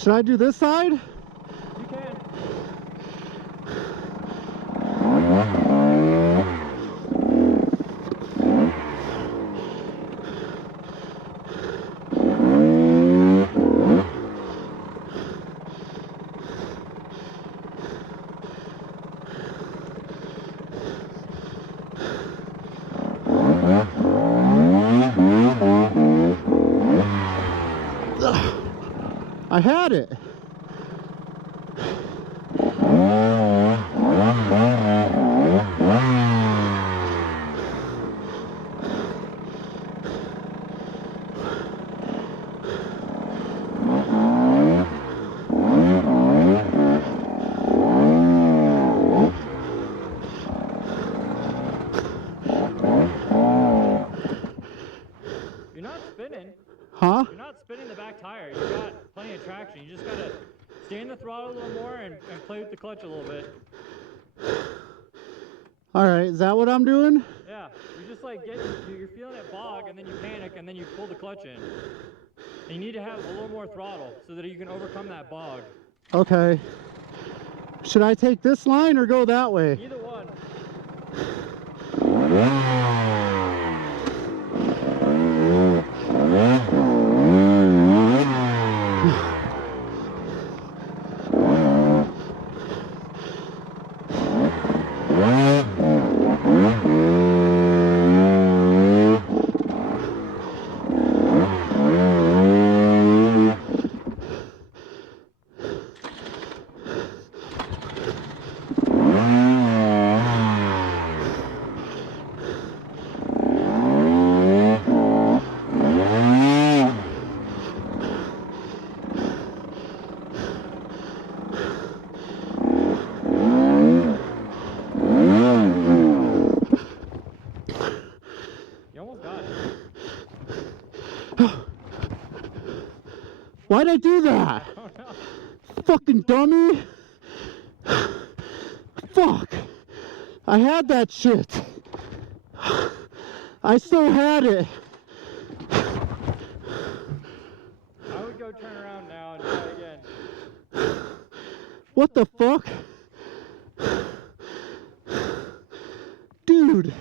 Should I do this side? You can. I had it. You're not spinning. Huh? You're not spinning the back tire. You've got plenty of traction. You just gotta stay in the throttle a little more and play with the clutch a little bit. All right, is that what I'm doing? Yeah, you're just like you're feeling it bog, and then you panic, and then you pull the clutch in. And you need to have a little more throttle so that you can overcome that bog. Okay. Should I take this line or go that way? Either one. Why'd I do that? I don't know. Fucking dummy. Fuck. I had that shit. I still had it. I would go turn around now and try again. What the fuck? Dude.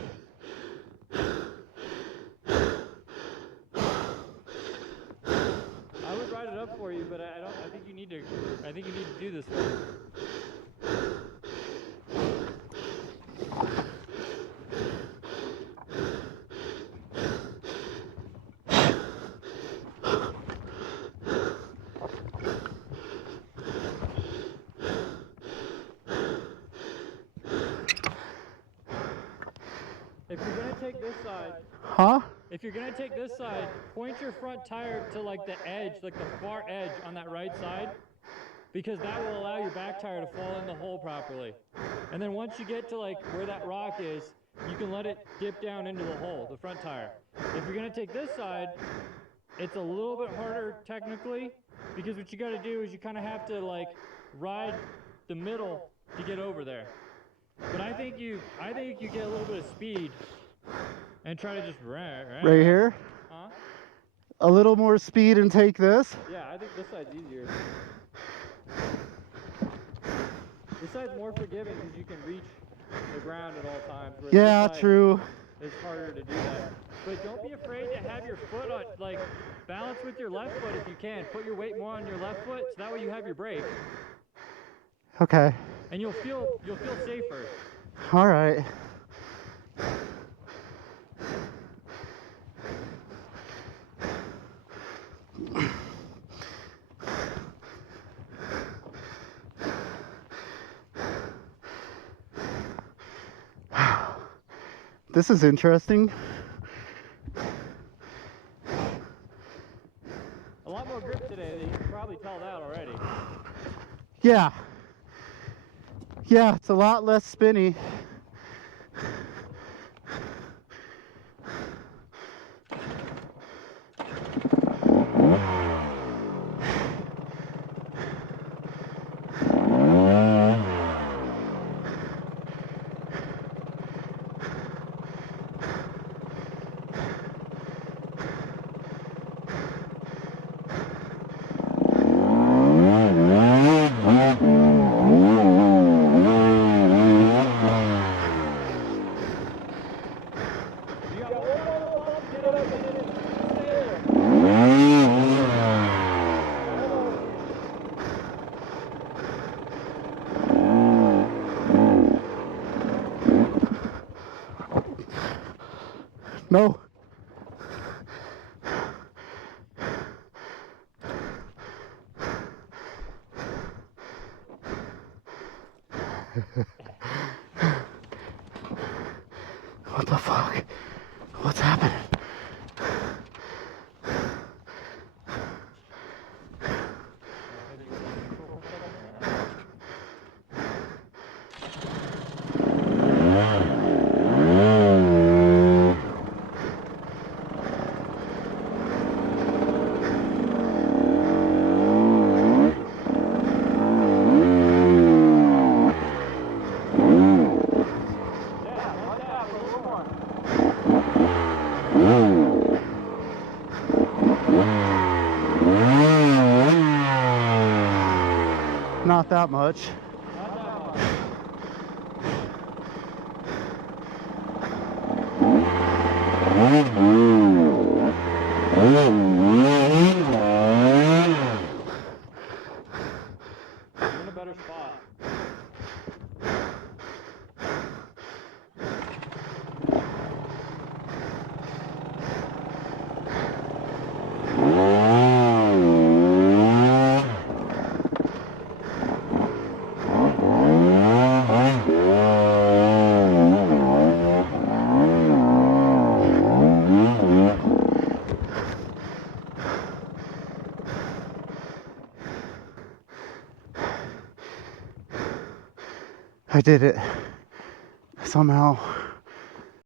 I would write it up for you, but I think you need to do this one. If you're gonna take this side, Huh? if you're gonna take this side, point your front tire to like the edge, like the far edge on that right side, because that will allow your back tire to fall in the hole properly. And then once you get to like where that rock is, you can let it dip down into the hole, the front tire. If you're gonna take this side, it's a little bit harder technically, because what you gotta do is you kind of have to like ride the middle to get over there. But I think you get a little bit of speed and try to just Right here? Huh? A little more speed and take this? Yeah, I think this side's easier. This side's more forgiving because you can reach the ground at all times. Yeah, true. It's harder to do that. But don't be afraid to have your foot on, like, balance with your left foot if you can. Put your weight more on your left foot, so that way you have your brake. Okay. And you'll feel safer. All right. This is interesting. A lot more grip today. You can probably tell that already. Yeah. Yeah, it's a lot less spinny. No. What the fuck? What's happening? Not that much. You're in a better spot. I did it somehow.